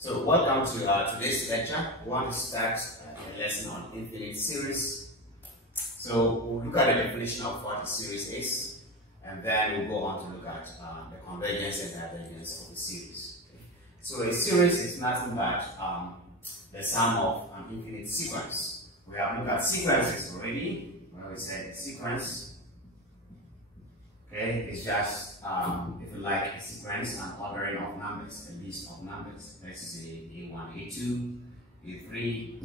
So welcome to today's lecture. We want to start a lesson on infinite series. So we'll look at the definition of what a series is, and then we'll go on to look at the convergence and divergence of the series. Okay? So a series is nothing but the sum of an infinite sequence. We have looked at sequences already, where we said sequence. Okay, it's just, if you like, a sequence, an ordering of numbers, a list of numbers. Let's say A1, A2, A3,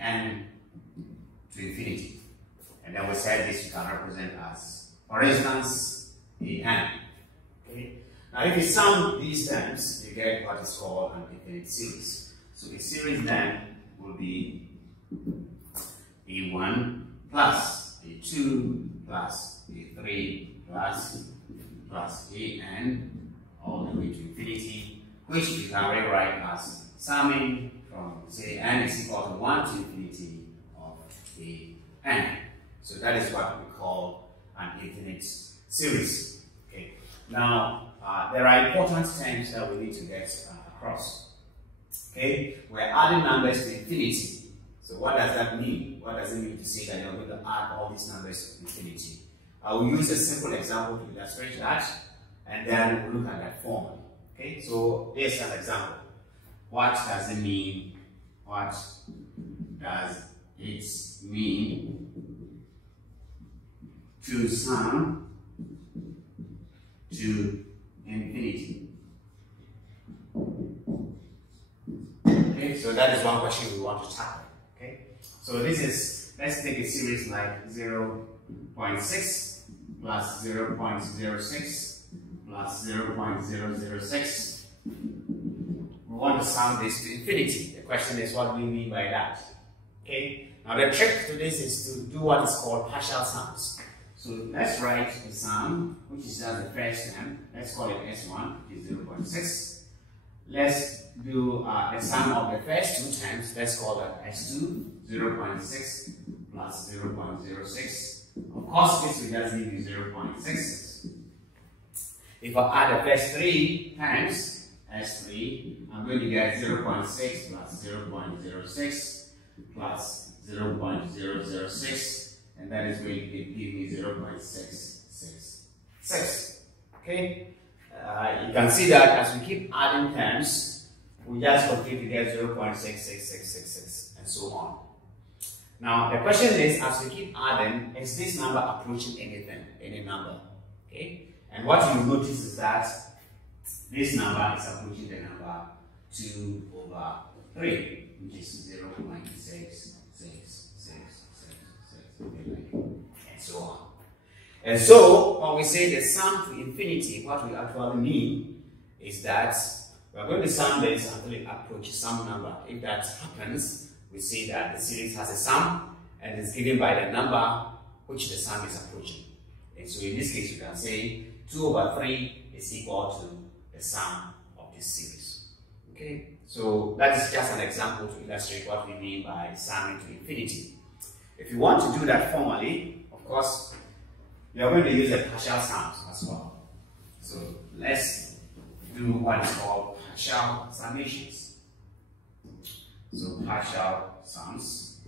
AN to infinity. And then we said this you can represent as, for instance, AN. Okay? Now, if you sum these terms, you get what is called an infinite series. So a series then will be A1 plus A2 plus A3 plus AN all the way to infinity, which you can rewrite as summing from, say, n is equal to 1 to infinity of AN. So that is what we call an infinite series. Okay. Now, there are important terms that we need to get across. Okay, we're adding numbers to infinity. So what does that mean? What does it mean to say that you're going to add all these numbers to infinity? I will use a simple example to illustrate that, and then we'll look at that formally. Okay, so here's an example. What does it mean? What does it mean to sum to infinity? Okay, so that is one question we want to tackle. Okay, so this is, let's take a series like 0.6 plus 0.06 plus 0.006. We want to sum this to infinity. The question is, what do you mean by that? Okay, now the trick to this is to do what is called partial sums. So let's write a sum, which is just the first term. Let's call it S1, which is 0.6. Let's do the sum of the first two terms. Let's call that S2, 0.6 plus 0.06. Of course, this will just give you 0.66. If I add the first three times, S3, I'm going to get 0.6 plus 0.06 plus 0.006, and that is going to give me 0.666. Okay? You can see that as we keep adding terms, we just continue to get 0.66666 and so on. Now, the question is, as we keep adding, is this number approaching anything, any number? Okay? And what you notice is that this number is approaching the number 2 over 3, which is 0.66666, and so on. And so, when we say the sum to infinity, what we actually mean is that we are going to sum this until it approaches some number. If that happens, we see that the series has a sum and is given by the number which the sum is approaching. And so in this case, you can say 2 over 3 is equal to the sum of this series. Okay, so that is just an example to illustrate what we mean by summing to infinity. If you want to do that formally, of course, you are going to use the partial sums as well. So let's do what is called partial summations. So partial sums.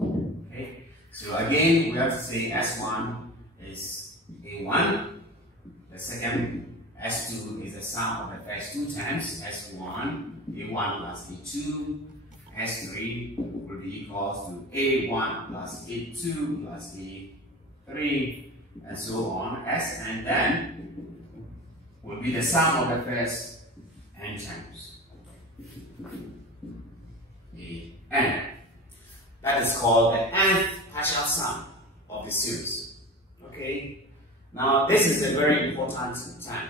Okay. So again, we have to say S1 is A1. The second S2 is the sum of the first two terms. S1, A1 plus A2. S3 will be equal to A1 plus A2 plus A3, and so on. Sn then will be the sum of the first n terms. N. That is called the nth partial sum of the series. Okay? Now, this is a very important term,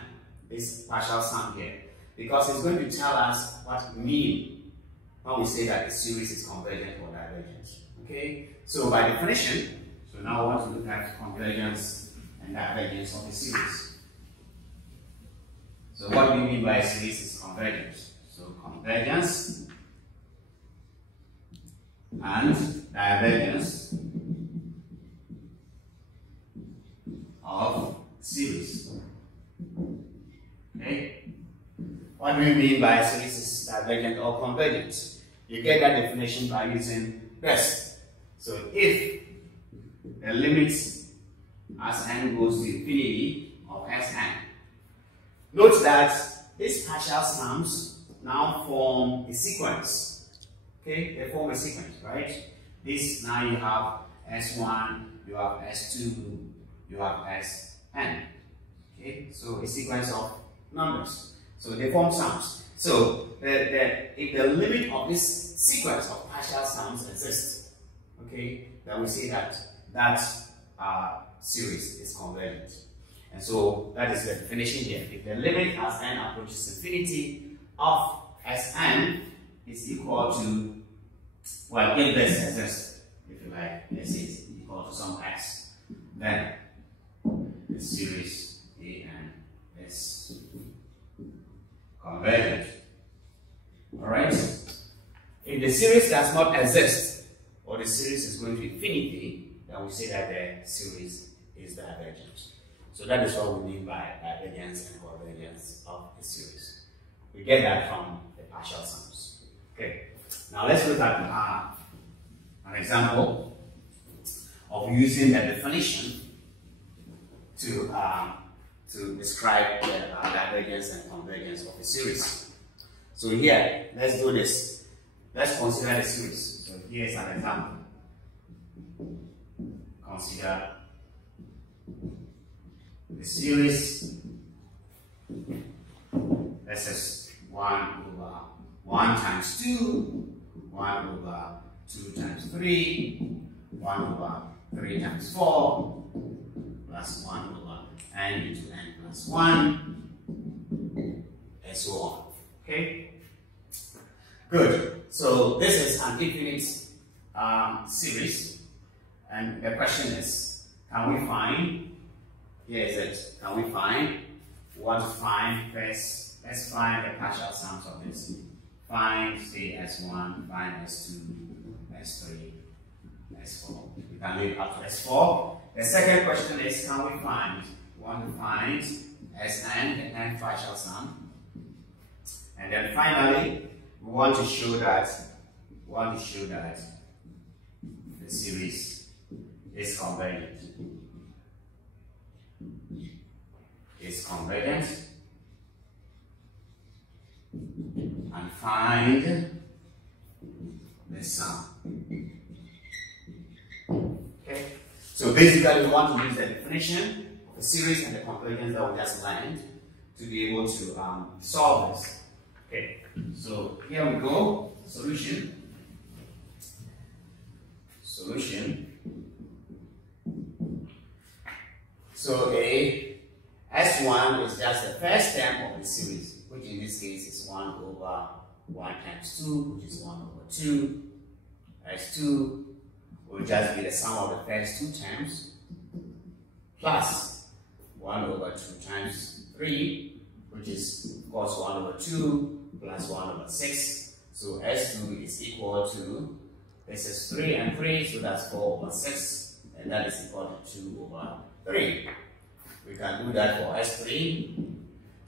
this partial sum here, because it's going to tell us what we mean when we say that the series is convergent or divergent. Okay? So, by definition, so now I want to look at convergence and divergence of the series. So, what do you mean by a series is convergent? So, convergence and divergence of series. Okay? What do we mean by series is divergent or convergent? You get that definition by using this. So if the limit as n goes to infinity of Sn, note that these partial sums now form a sequence. Okay, they form a sequence, right? This now you have S1, you have S2, you have Sn. Okay, so a sequence of numbers. So they form sums. So if the limit of this sequence of partial sums exists, okay, then we say that that series is convergent. And so that is the definition here. If the limit as n approaches infinity of Sn is equal to, well, if this exists, if you like, let's say it's equal to some x, then the series An is convergent. Alright? If the series does not exist, or the series is going to infinity, then we say that the series is divergent. So that is what we mean by divergence and convergence of a series. We get that from the partial sums. Okay. Now let's look at an example of using the definition to describe the divergence and convergence of a series. So here, let's do this. Let's consider the series. So here is an example. Consider the series. This is 1 over 1 times 2, 1 over 2 times 3, 1 over 3 times 4, plus 1 over n into n plus 1, and so on. Okay? Good. So this is an infinite series, and the question is, can we find, here is it, can we find, we want to find first, let's find the partial sums of this. Find, say, S1, find S2, S3, S4. We can leave up to S4. The second question is, can we find, we want to find Sn, the nth partial sum. And then finally, we want to show that the series is convergent. Is convergent, and find the sum. Okay. So basically, we want to use the definition of the series and the convergence that we just learned to be able to solve this. Okay. So here we go. Solution. So S1 is just the first term of the series, which in this case is 1 over 1 times 2, which is 1 over 2. S2 will just be the sum of the first two terms, plus 1 over 2 times 3, which is of course 1 over 2, plus 1 over 6. So S2 is equal to, this is 3 and 3, so that's 4 over 6, and that is equal to 2 over 3. We can do that for S3.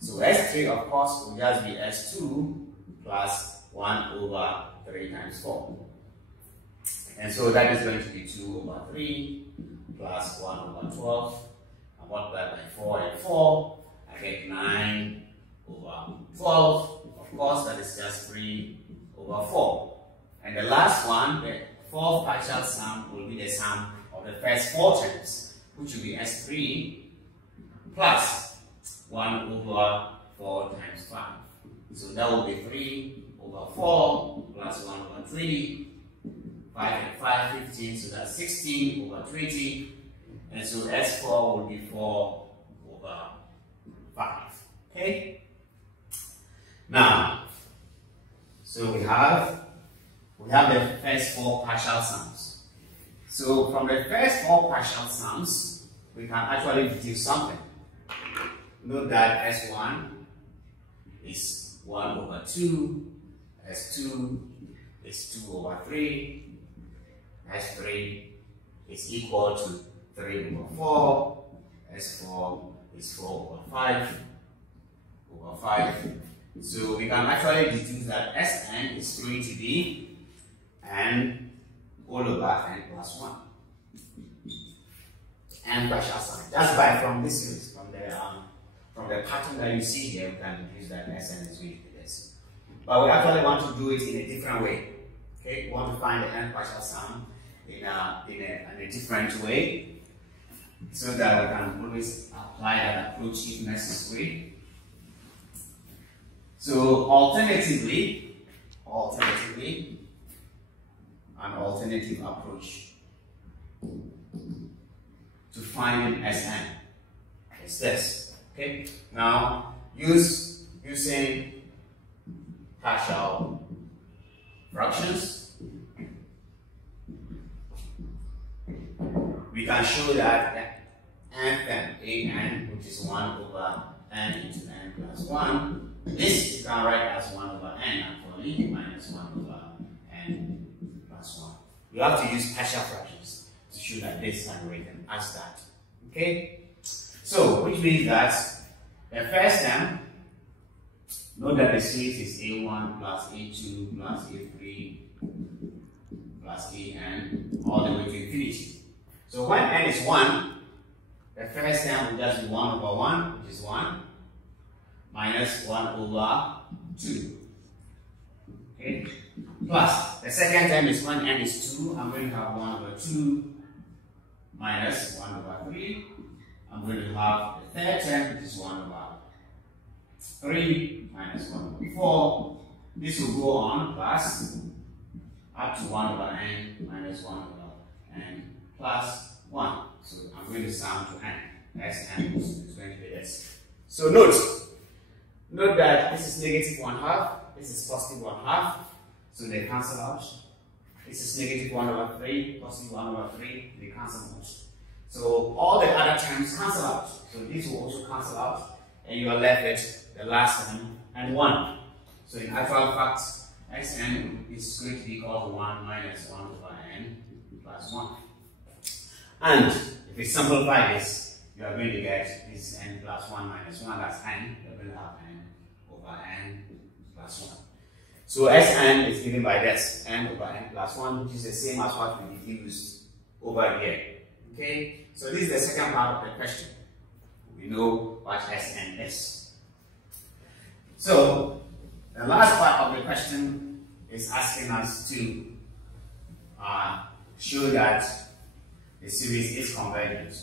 So S3, of course, will just be S2 plus 1 over 3 times 4. And so that is going to be 2 over 3 plus 1 over 12. I multiply by 4 and 4. I get 9 over 12. Of course, that is just 3 over 4. And the last one, the fourth partial sum, will be the sum of the first 4 terms, which will be S3 plus 1 over 4 times 5. So that will be 3 over 4 plus 1 over 3. 5 and 5, 15, so that's 16 over 20. And so S4 will be 4 over 5. Okay? Now, so we have the first 4 partial sums. So from the first 4 partial sums, we can actually deduce something. Note that S1 is 1 over 2, S2 is 2 over 3, S3 is equal to 3 over 4, S4 is 4 over 5, So we can actually deduce that Sn is going to be n all over n plus 1. And partial sum. That's by from this series, from the pattern that you see here, we can deduce that Sn is going to be this. But we actually want to do it in a different way. Okay, we want to find the n partial sum in a different way, so that we can always apply that approach if necessary. So alternatively, an alternative approach to finding Sn is this. Okay, now using partial fractions, we can show that nth term, an, which is 1 over n into n plus 1, this you can write as 1 over n actually, minus 1 over n plus 1. You have to use partial fractions to show that this can be written as that. Okay? So, which means that the first term, note that the series is a1 plus a2 plus a3 plus an all the way to infinity. So when n is 1, the first term will just be 1 over 1, which is 1, minus 1 over 2. Okay? Plus, the second term is when n is 2, I'm going to have 1 over 2 minus 1 over 3. I'm going to have the third term, which is 1 over 3 minus 1 over 4. This will go on plus up to 1 over n minus 1 over n plus 1. So I'm going to sum to n. Sn is going to be this. So note that this is negative 1/2, this is positive 1/2, so they cancel out. This is negative 1 over 3, positive 1 over 3, they cancel out. So all the other terms cancel out. So these will also cancel out, and you are left with the last term and 1. So in actual fact, Sn is going to be equal to 1 minus 1 over n plus 1. And if we simplify this, you are going to get this n plus 1 minus 1, that's n. You're going to have n over n plus 1. So Sn is given by this, n over n plus 1, which is the same as what we deduced over here. Okay? So this is the second part of the question. We know what Sn is. So the last part of the question is asking us to show that the series is convergent.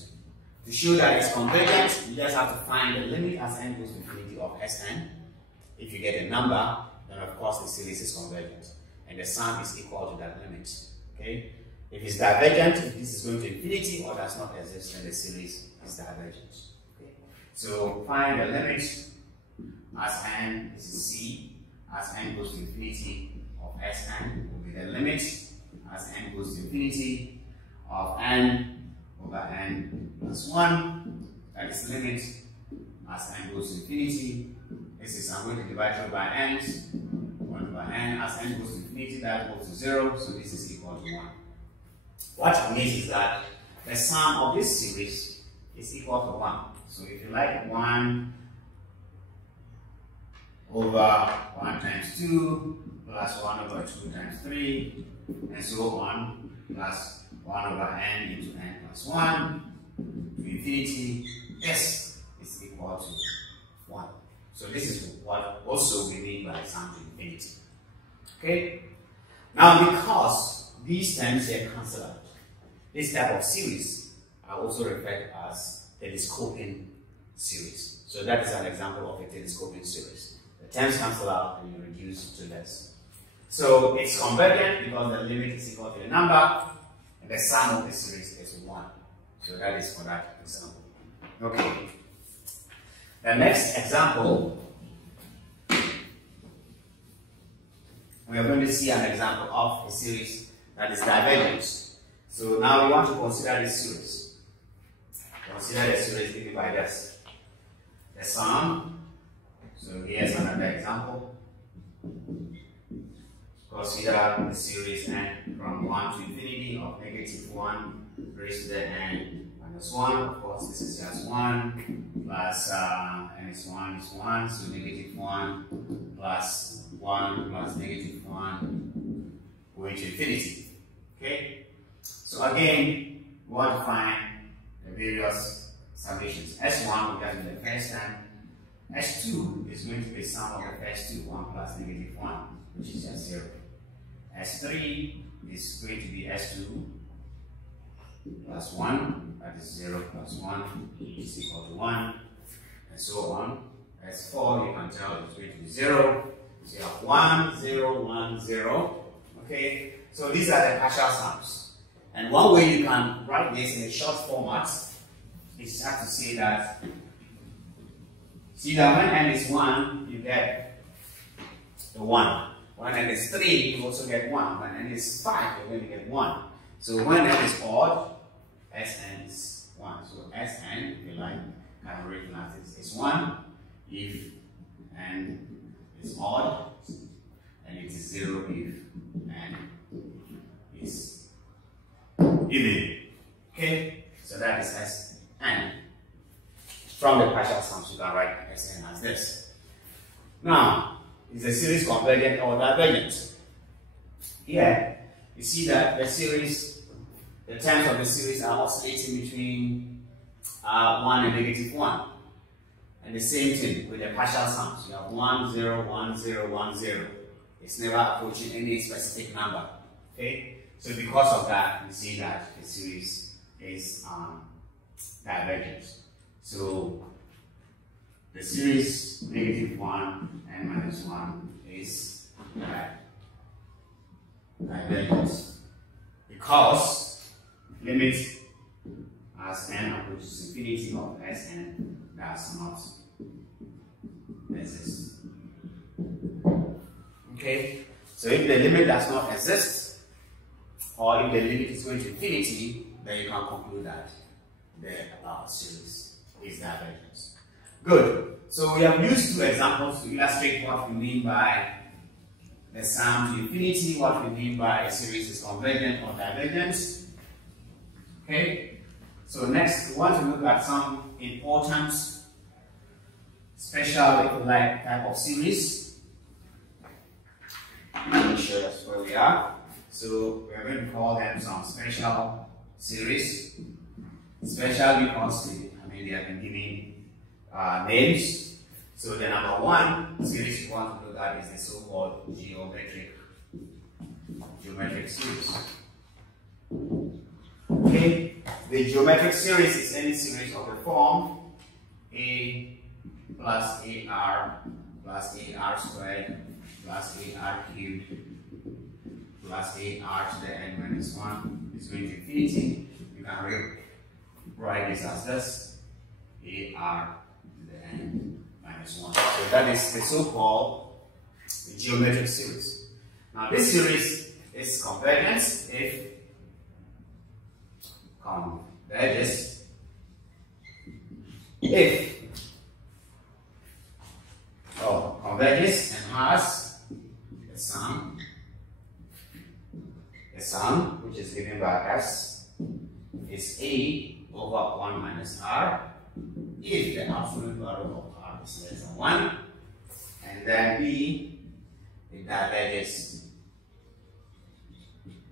To show that it's convergent, you just have to find the limit as n goes to infinity of Sn. If you get a number, then of course the series is convergent, and the sum is equal to that limit. Okay? If it's divergent, if this is going to infinity or does not exist, then the series is divergent. Okay? So find the limit as n, this is c, as n goes to infinity of Sn will be the limit as n goes to infinity of n over n plus 1. That is limit as n goes to infinity. This is, I'm going to divide through by n. 1 over n as n goes to infinity, that goes to 0, so this is equal to 1. What it means is that the sum of this series is equal to 1. So if you like 1 over 1 times 2 plus 1 over 2 times 3 and so on, plus 1 over n into n plus 1 to infinity, this is equal to 1. So this is what also we mean by sum to infinity. Okay? Now because these terms here cancel out, this type of series are also referred as telescoping series. So that is an example of a telescoping series. The terms cancel out and you reduce to this. So it's convergent because the limit is equal to the number and the sum of the series is 1. So that is for that example. Okay. The next example, we are going to see an example of a series that is divergent. So now we want to consider this series. Consider the series given by this. The sum. So here's another example. Consider the series n from 1 to infinity of negative 1 raised to the n minus 1, of course, this is just 1, plus, and it's 1, so negative 1, plus 1, plus negative 1, going to infinity. Okay? So again, we want to find the various summations. S1 will get in the first term. S2 is going to be sum of the first two, 1 plus negative 1, which is just 0. S3 is going to be S2 plus 1, that is 0 plus 1 is equal to 1, and so on. S4, you can tell it's going to be 0. So you have 1, 0, 1, 0. Okay, so these are the partial sums. And one way you can write this in a short format is just to say that, when n is 1, you get the 1. When n is 3, you also get 1. When n is 5, you're going to get 1. So when n is odd, Sn is 1. So Sn, if you like, can written as is 1 if n is odd, and it is 0 if n is even. Okay? So that is Sn. From the partial sums, you can write Sn as this. Now, is the series convergent or divergent? Here, you see that the terms of the series are oscillating between 1 and negative 1. And the same thing with the partial sums. You have 1, 0, 1, 0, 1, 0. It's never approaching any specific number. Okay? So because of that, we see that the series is divergent. So the series negative 1 and minus 1 is divergent because limit as n approaches infinity of Sn does not exist. Okay, so if the limit does not exist, or if the limit is going to infinity, then you can conclude that the series is divergent. Good. So we have used two examples to illustrate what we mean by the sum to infinity, what we mean by a series is convergent or divergent. Okay. So next, we want to look at some important, special, if you like, type of series. Let me show us where we are. So we are going to call them some special series. Special because they have been given names. So the number one series we want to look at is the so-called geometric series. Okay, the geometric series is any series of the form A plus AR plus AR squared plus AR cubed plus AR to the n minus 1 is going to infinity. You can write this as this, AR to the n minus 1. So that is the so-called geometric series. Now this series is convergent if converges converges and has the sum which is given by S is A over 1 minus R if the absolute value of R is less than 1, and then B, it diverges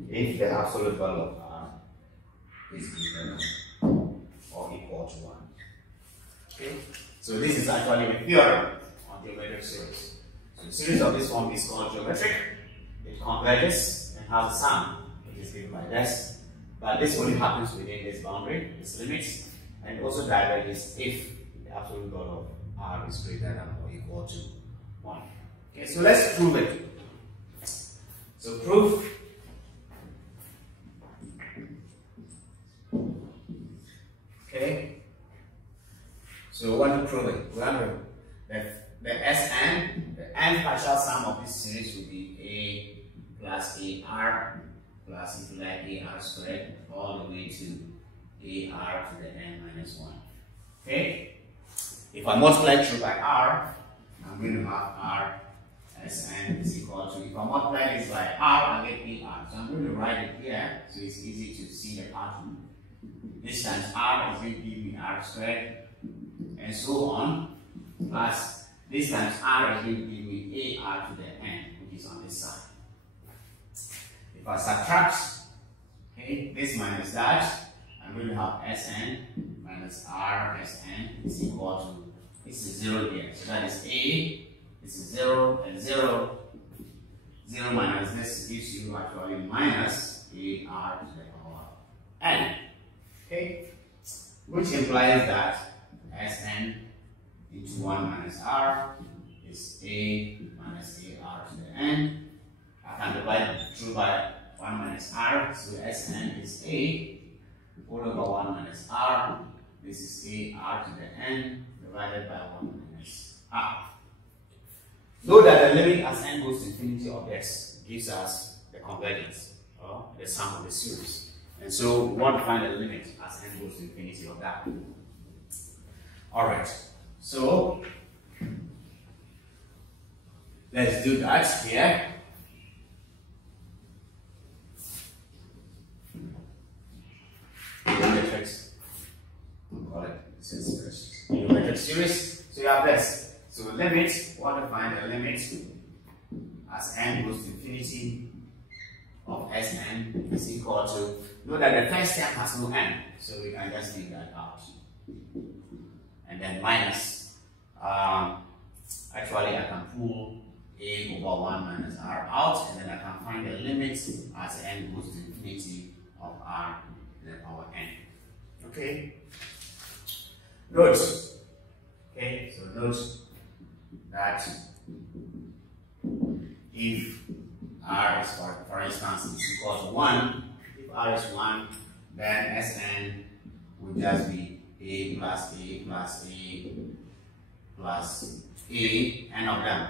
if the absolute value of R is greater or equal to 1. Okay? So this is actually the theorem on geometric series. So the series of this form is called geometric. It converges and has a sum which is given by this. But this only happens within this boundary, this limits, and it also diverges if the absolute value of R is greater than or equal to 1. Okay, so let's prove it. So proof. Okay. So we want to prove it. We want to the Sn, the n partial sum of this series will be A plus AR plus, if you like, AR squared all the way to AR to the n minus 1. Okay? If I multiply through by R, I'm going to have R Sn is equal to, if I multiply this by R, I get AR. So I'm going to write it here so it's easy to see the pattern. this times r is going to give me r squared, and so on, plus this times r is going to give me ar to the n, which is on this side. If I subtract, okay, this minus that, I'm going to have Sn minus r Sn is equal to, this is 0 here, so that is a, this is 0, and 0, 0 minus this gives you actually minus ar to the power n, okay, which implies that Sn into 1 minus r is a minus ar to the n. I can divide through by 1 minus r, so Sn is a all over 1 minus r. This is ar to the n divided by 1 minus r. Note that the limit as n goes to infinity of x gives us the convergence, or the sum of the series. And so we want to find the limit as n goes to infinity of that. Alright, so let's do that here. Geometric series. So you have this. So limit, we want to find the limit as n goes to infinity of Sn is equal to, note that the first term has no n, so we can just leave that out. And then minus, actually I can pull a over 1 minus r out, and then I can find the limit as n goes to infinity of r to the power n. Okay? Note, okay, so note that if r is, for instance, is equal to 1, if r is 1, then Sn would just be a plus a plus a plus a, n of them.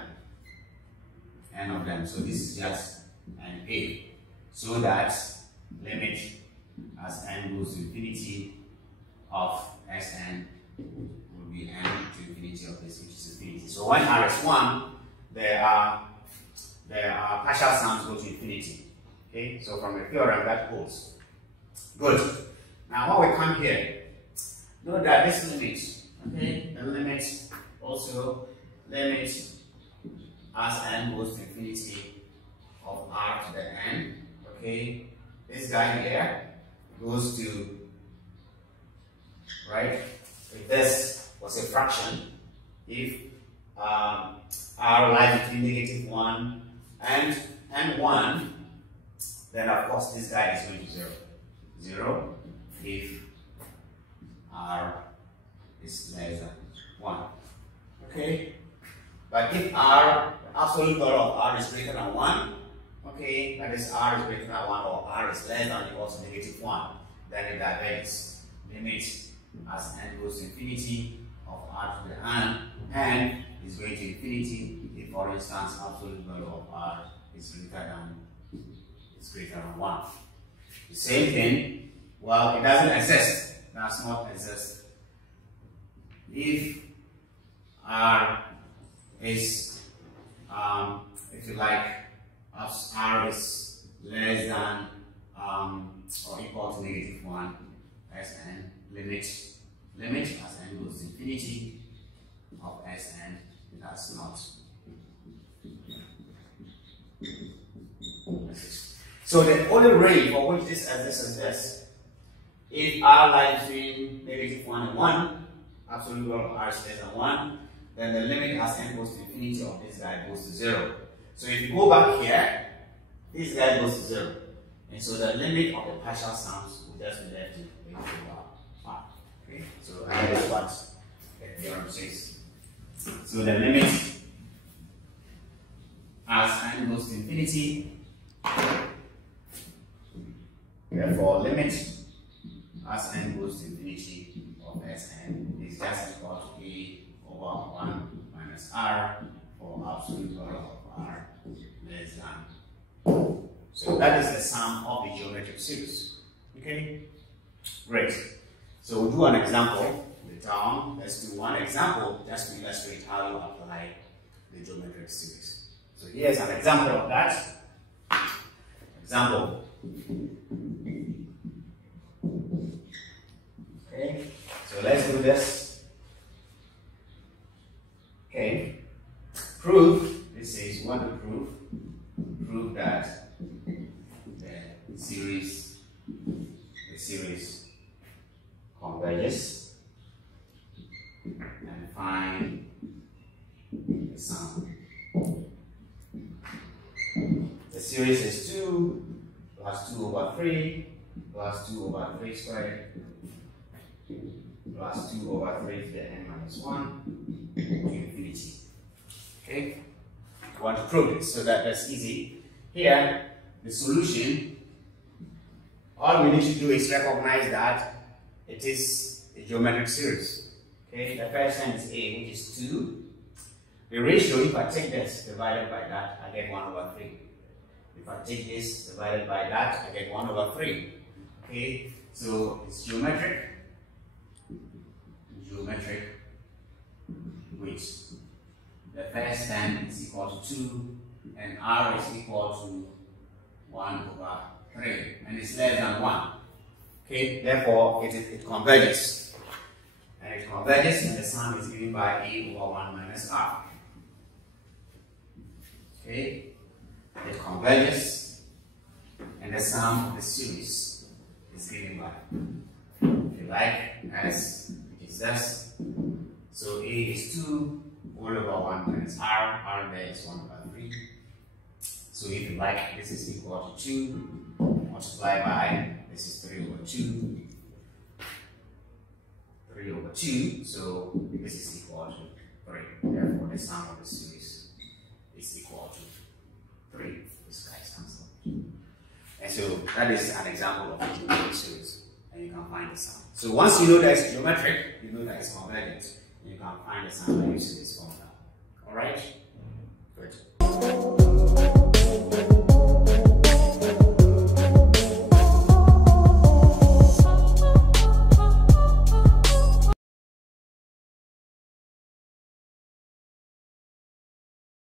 N of them. So this is just an a. So that limit as n goes to infinity of Sn will be n to infinity of this, which is infinity. So when r is 1, there are partial sums go to infinity. Okay, so from the theorem that holds. Good. Now when we come here, note that this limit, okay, the limit also limit as n goes to infinity of r to the n. Okay, this guy here goes to, right, if this was a fraction, if r lies between -1 and 1, then of course this guy is going to 0. 0 if r is less than 1. Okay? But if r, absolute value of r is greater than 1, okay, that is r is greater than 1 or r is less than or equal to -1, then it diverges. Limit as n goes to infinity of r to the n is going to infinity if, for instance, absolute value of r is greater than 1. The same thing, well, it doesn't exist, does not exist. If r is, if you like, r is less than or equal to -1, Sn limit as n goes to infinity of Sn does not exist. So the only range for which this exists is this. If r lies between -1 and 1, absolute value of r is less than 1, then the limit as n goes to infinity of this guy goes to 0. So if you go back here, this guy goes to 0. And so the limit of the partial sums will just be left to a over r. Okay? So that is what the theorem says. So the limit as n goes to infinity, therefore limit as n goes to infinity of Sn is just equal to a over 1 minus r for absolute value of r less than. So that is the sum of the geometric series. Okay? Great. So we'll do an example later on. Let's do one example just to illustrate how you apply the geometric series. So here's an example of that. Example. do this. Okay. Prove, this says you want to prove that the series converges, and find the sum. The series is 2 plus 2 over 3 plus 2 over 3 squared plus 2 over 3 to the n minus 1 to infinity. Okay? I want to prove it, so that's easy. Here, the solution, all we need to do is recognize that it is a geometric series. Okay, the first time is a, which is 2. The ratio, if I take this divided by that, I get 1 over 3. If I take this divided by that, I get 1 over 3. Okay, so it's geometric, which the first term is equal to 2 and r is equal to 1 over 3, and it's less than 1. Okay, therefore it converges. And it converges, and the sum is given by a over 1 minus r. Okay, it converges, and the sum of the series is given by, if you like, as it is this. So a is 2 all over 1 minus r there is 1 over 3. So if you like, this is equal to 2 multiplied by, this is 3 over 2. 3 over 2, so this is equal to 3. Therefore, the sum of the series is equal to 3. This guy's cancelled. And so that is an example of a geometric series, and you can find the sum. So once you know that it's geometric, you know that it's convergent, and you can find the sum by using this formula. Alright?